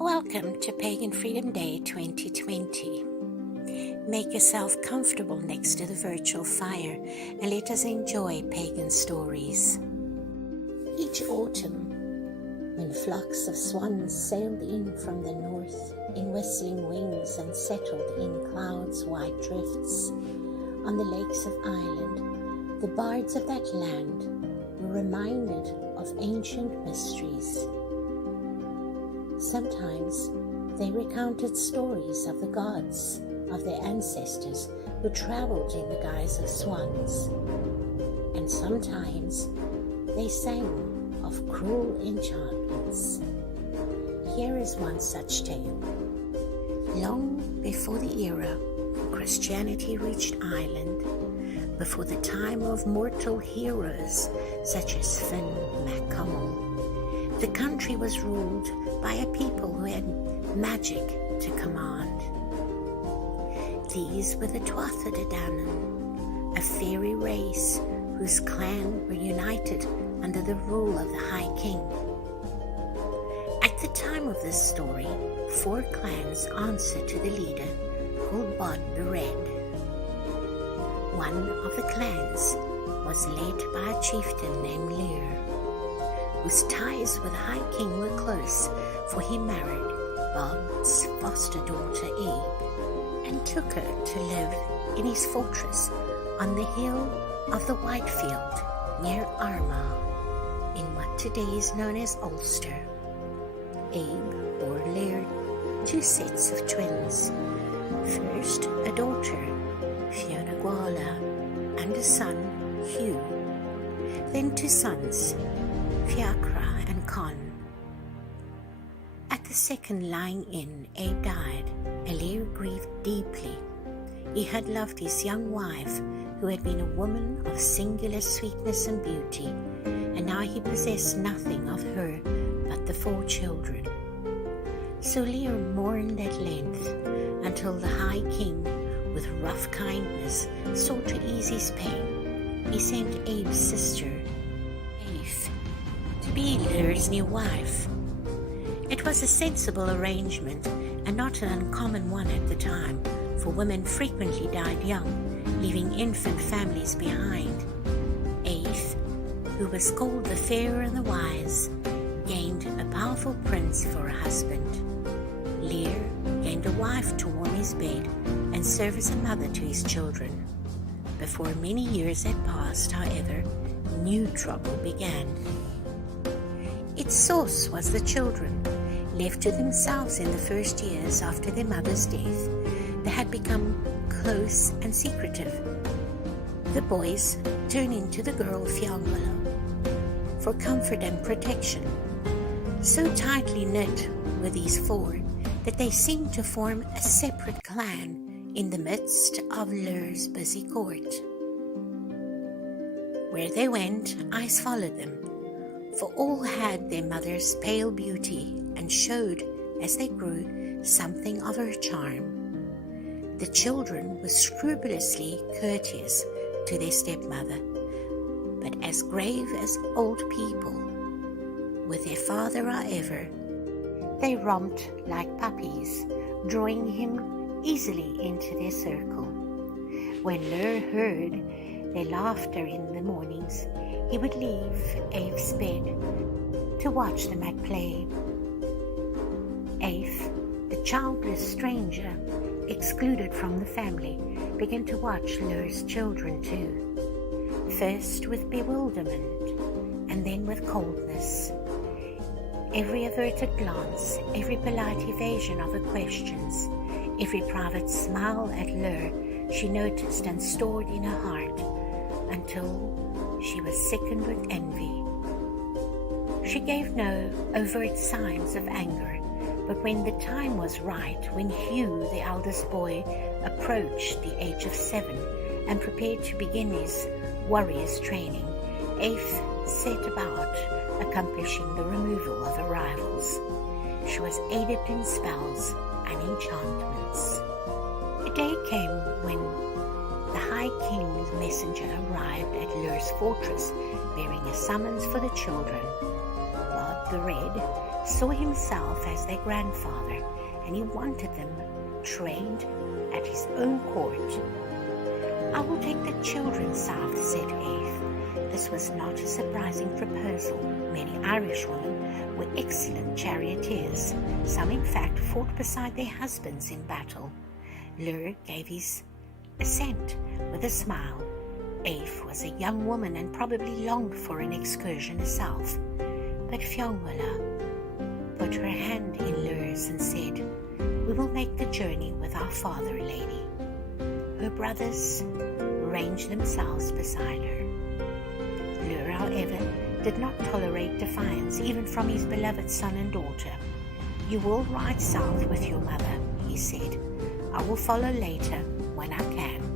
Welcome to Pagan Freedom Day 2020. Make yourself comfortable next to the virtual fire and let us enjoy pagan stories. Each autumn, when flocks of swans sailed in from the north in whistling wings and settled in clouds' white drifts on the lakes of Ireland, the bards of that land were reminded of ancient mysteries. Sometimes they recounted stories of the gods of their ancestors who traveled in the guise of swans, and sometimes they sang of cruel enchantments. Here is one such tale. Long before the era Christianity reached Ireland, before the time of mortal heroes such as Finn MacColl, the country was ruled by a people who had magic to command. These were the Tuatha De Danann, a fairy race whose clan were united under the rule of the High King. At the time of this story, 4 clans answered to the leader called Bod the Red. One of the clans was led by a chieftain named Lir, whose ties with the High King were close, for he married Bod's foster daughter Abe and took her to live in his fortress on the hill of the Whitefield near Armagh, in what today is known as Ulster. Abe bore Lir 2 sets of twins. First, a daughter, Fiona Gaula, and a son, Hugh. Then 2 sons, Fiachra and Con. At the second lying in, Abe died. Lir grieved deeply. He had loved his young wife, who had been a woman of singular sweetness and beauty, and now he possessed nothing of her but the 4 children. So Lir mourned at length until the High King, with rough kindness, sought to ease his pain. He sent Abe's sister, Aoife, to be Lir's new wife. It was a sensible arrangement and not an uncommon one at the time, for women frequently died young, leaving infant families behind. Aoife, who was called the Fair and the Wise, gained a powerful prince for a husband. Lir gained a wife to warm his bed and serve as a mother to his children. Before many years had passed, however, new trouble began. Its source was the children. Left to themselves in the first years after their mother's death, they had become close and secretive. The boys turning to the girl Fiangwala for comfort and protection. So tightly knit were these 4 that they seemed to form a separate clan in the midst of Lir's busy court. Where they went, eyes followed them, for all had their mother's pale beauty and showed, as they grew, something of her charm. The children were scrupulously courteous to their stepmother, but as grave as old people with their father are ever. They romped like puppies, drawing him easily into their circle. When Lir heard their laughter in the mornings, he would leave Aoife's bed to watch them at play. Aoife, the childless stranger, excluded from the family, began to watch Lir's children too, first with bewilderment and then with coldness. Every averted glance, every polite evasion of her questions, every private smile at Lir she noticed and stored in her heart until she was sickened with envy. She gave no overt signs of anger, but when the time was right, when Hugh, the eldest boy, approached the age of 7 and prepared to begin his warrior's training, Aoife set about accomplishing the removal of her rivals. She was aided in spells and enchantments. A day came when the High King's messenger arrived at Lir's fortress, bearing a summons for the children. Bod the Red, saw himself as their grandfather, and he wanted them trained at his own court. "I will take the children south," said Aeth. This was not a surprising proposal. Many Irishwomen were excellent charioteers. Some, in fact, fought beside their husbands in battle. Lir gave his assent with a smile. Aeth was a young woman and probably longed for an excursion herself. But Fionnwalla put her hand in Lir's and said, "We will make the journey with our father, lady." Her brothers ranged themselves beside her. Lir, however, did not tolerate defiance even from his beloved son and daughter. "You will ride south with your mother," he said. "I will follow later when I can."